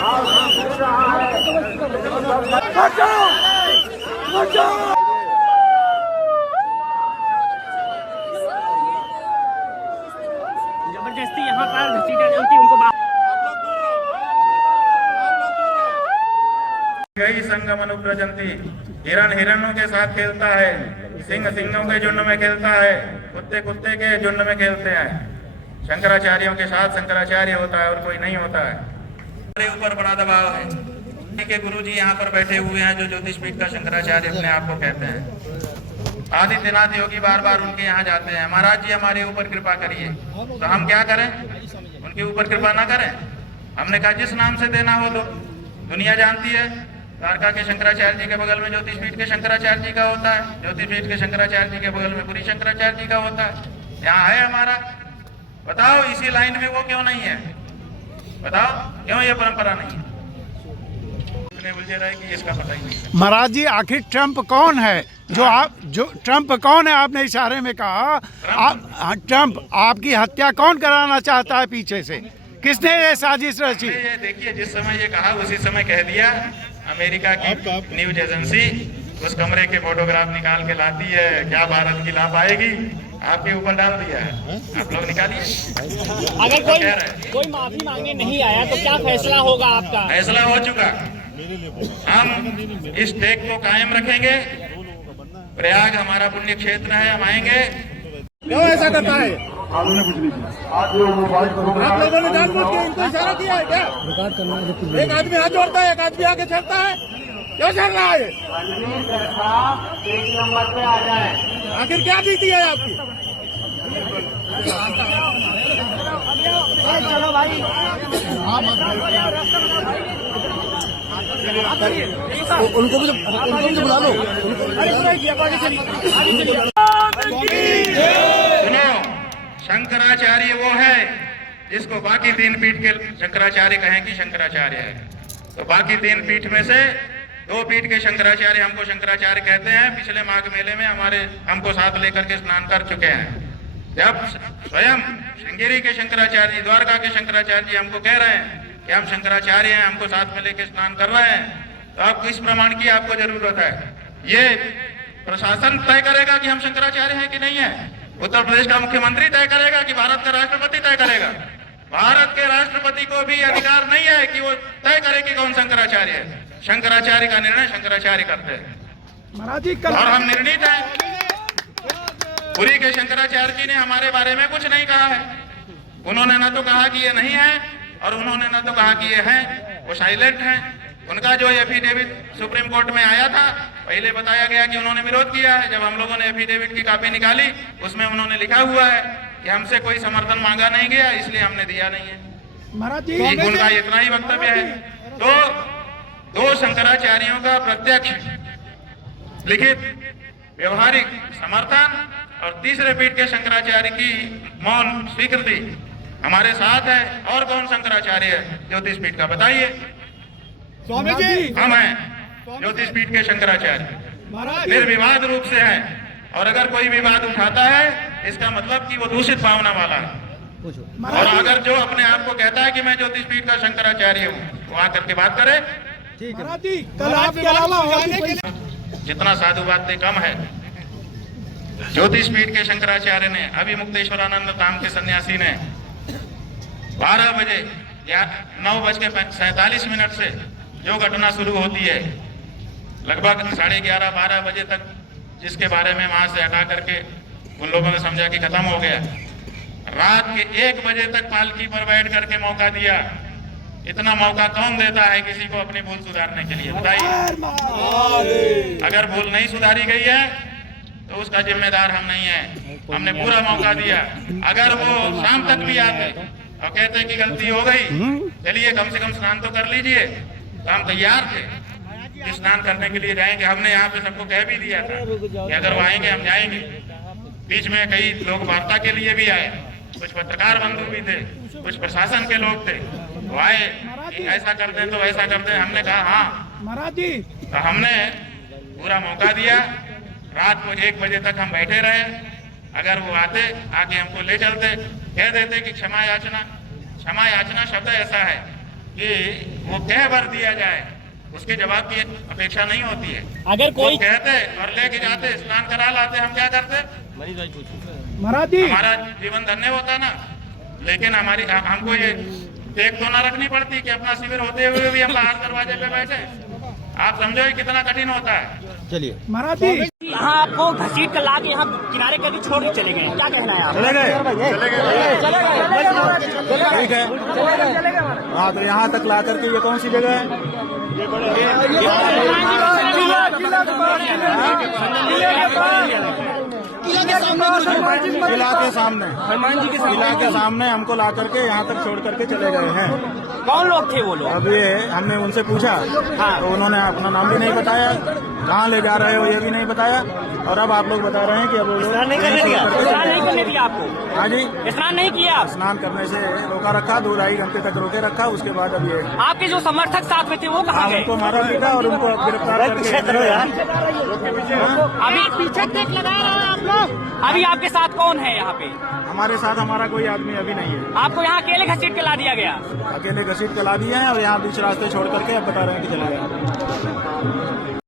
जबरदस्ती यहाँ पर घसीटा जाती उनको। संगम अनुप्रजंती, हिरण हिरणों के साथ खेलता है, सिंह सिंहों के झुंड में खेलता है, कुत्ते कुत्ते के झुंड में खेलते हैं। शंकराचार्यों के साथ शंकराचार्य होता है और कोई नहीं होता है। हमारे ऊपर बड़ा दबाव है के गुरु जी यहाँ पर बैठे हुए हैं जो ज्योतिषपीठ का शंकराचार्य अपने आप को कहते हैं। आदित्यनाथ योगी बार बार उनके यहाँ जाते हैं, महाराज जी हमारे ऊपर कृपा करिए। तो हम क्या करें, उनके ऊपर कृपा ना करें? हमने कहा जिस नाम से देना हो दो। दुनिया जानती है द्वारका के शंकराचार्य जी के बगल में ज्योतिषपीठ के शंकराचार्य जी का होता है, ज्योतिषपीठ के शंकराचार्य जी के बगल में पुरी शंकराचार्य जी का होता है। यहाँ है हमारा, बताओ इसी लाइन में वो क्यों नहीं है? बताओ क्यों ये परंपरा नहीं है? उलझे रहे कि इसका पता ही नहीं। महाराज जी आखिर ट्रंप कौन है? जो ट्रंप कौन है? आपने इशारे में कहा ट्रंप आपकी हत्या कौन कराना चाहता है पीछे से? किसने ये साजिश रची? ये देखिए, जिस समय ये कहा उसी समय कह दिया। अमेरिका की न्यूज एजेंसी उस कमरे के फोटोग्राफ निकाल के लाती है, क्या भारत की ला पाएगी? आपके ऊपर डाल दिया है, आप लोग निकालिए। अगर कोई माफी मांगे नहीं आया तो क्या फैसला होगा आपका? फैसला हो चुका, हम इस टेक को कायम रखेंगे। प्रयाग हमारा पुण्य क्षेत्र है, हम आएंगे। क्यों ऐसा करता है? आप लोगों ने जानबूझ के इनको इशारा किया है क्या? एक आदमी हाथ जोड़ता है, एक आदमी आगे चढ़ता है, क्यों चल रहा है? आखिर क्या नीति है आपकी? चलो भाई, उनको भी बुला लो। सुनो, शंकराचार्य वो है जिसको बाकी तीन पीठ के शंकराचार्य कहें कि शंकराचार्य है। तो बाकी तीन पीठ में से दो पीठ के शंकराचार्य हमको शंकराचार्य कहते हैं। पिछले माघ मेले में हमको साथ लेकर के स्नान कर चुके हैं। जब स्वयं श्रृंगेरी के शंकराचार्य जी, द्वारका के शंकराचार्य जी हमको कह रहे हैं कि हम शंकराचार्य हैं, हमको साथ में लेके स्नान कर रहे हैं, तो आपको इस प्रमाण की आपको जरूरत है। ये प्रशासन तय करेगा कि हम शंकराचार्य हैं कि नहीं है। उत्तर प्रदेश का मुख्यमंत्री तय करेगा कि भारत का राष्ट्रपति तय करेगा? भारत के राष्ट्रपति को भी अधिकार नहीं है कि वो तय करे कि कौन शंकराचार्य है। शंकराचार्य का निर्णय शंकराचार्य करते हैं और हम निर्णित हैं। पुरी के शंकराचार्य जी ने हमारे बारे में कुछ नहीं कहा है। उन्होंने न तो कहा कि ये नहीं है और उन्होंने न तो कहा कि ये है, वो साइलेंट है। उनका जो एफिडेविट सुप्रीम कोर्ट में आया था, पहले बताया गया कि उन्होंने विरोध किया है। जब हम लोगों ने एफिडेविट की कॉपी निकाली, उसमें उन्होंने लिखा हुआ है कि हमसे कोई समर्थन मांगा नहीं गया, इसलिए हमने दिया नहीं है। उनका इतना ही वक्तव्य है। तो दो शंकराचार्यों का प्रत्यक्ष लिखित व्यवहारिक समर्थन और तीसरे पीठ के शंकराचार्य की मौन स्वीकृति हमारे साथ है। और कौन शंकराचार्य है ज्योतिष पीठ का, बताइए? स्वामी जी, हम हैं ज्योतिष पीठ के शंकराचार्य, निर्विवाद रूप से हैं। और अगर कोई विवाद उठाता है, इसका मतलब कि वो दूषित भावना वाला है। और अगर जो अपने आप को कहता है कि मैं ज्योतिष पीठ का शंकराचार्य हूँ, वो आकर के बात करे। कल आपके अलावा जितना साधुवाद कम है। ज्योतिष पीठ के शंकराचार्य ने, अभी मुक्तेश्वरानंद धाम के सन्यासी ने 12 बजे या 9:47 से जो घटना शुरू होती है, लगभग 11:30-12 बजे तक, जिसके बारे में वहां से हटा करके उन लोगों ने समझा कि खत्म हो गया। रात के 1 बजे तक पालकी पर बैठ करके मौका दिया। इतना मौका कौन देता है किसी को अपनी भूल सुधारने के लिए, बताइए? अगर भूल नहीं सुधारी गई है तो उसका जिम्मेदार हम नहीं है। हमने पूरा मौका दिया। अगर वो शाम तक भी आते और कहते कि गलती हो गई, चलिए कम से कम स्नान तो कर लीजिए, तो हम तैयार थे कि स्नान करने के लिए जाएंगे। हमने यहाँ पे सबको कह भी दिया था कि अगर वो आएंगे हम जाएंगे। बीच में कई लोग वार्ता के लिए भी आए, कुछ पत्रकार बंधु भी थे, कुछ प्रशासन के लोग थे, वो आए कि ऐसा कर दे तो ऐसा कर दे। हमने कहा हाँ महाराज जी, तो हमने पूरा मौका दिया। रात को 1 बजे तक हम बैठे रहे। अगर वो आते, आके हमको ले चलते, कह देते कि क्षमा याचना। क्षमा याचना शब्द ऐसा है कि वो कह भर दिया जाए, उसके जवाब की अपेक्षा नहीं होती है। अगर कोई वो कहते और लेके जाते, स्नान करा लाते, हम क्या करते? महाराज जी हमारा जीवन धन्य होता ना। लेकिन हमको ये टेक तो ना रखनी पड़ती कि अपना शिविर होते हुए भी हम बाहर दरवाजे पे बैठे। आप समझो ये कितना कठिन होता है। चलिए महाराज जी यहाँ आपको घसीट कर ला के यहाँ किनारे करके छोड़ के चले गए, क्या कहना है आप? ठीक है। हाँ, तो यहाँ तक ला करके ये कौन सी जगह है? किला के सामने, हनुमान जी के किला के सामने हमको ला करके यहाँ तक छोड़ करके चले गए हैं। कौन लोग थे वो लोग? अब ये हमने उनसे पूछा तो उन्होंने अपना नाम भी नहीं बताया, कहाँ ले जा रहे हो ये भी नहीं बताया, और अब आप लोग बता रहे हैं कि अब वो लोग स्नान नहीं करने दिया आपको? हाँ जी, स्नान नहीं किया आप? स्नान करने से रोका रखा, 2-2.5 घंटे तक रोके रखा। उसके बाद अब ये आपके जो समर्थक साथ में थे वो कहाँ गए? उनको मारा पीटा और उनको गिरफ्तार करके अभी पीछे टेक लगा रहे हैं आप लोग। अभी आपके साथ कौन है यहाँ पे? हमारे साथ हमारा कोई आदमी अभी नहीं है। आपको यहाँ अकेले घसीट के ला दिया गया? अकेले घसीट के ला दिए हैं और यहाँ बीच रास्ते छोड़ करके अब बता रहे हैं कि चले गए।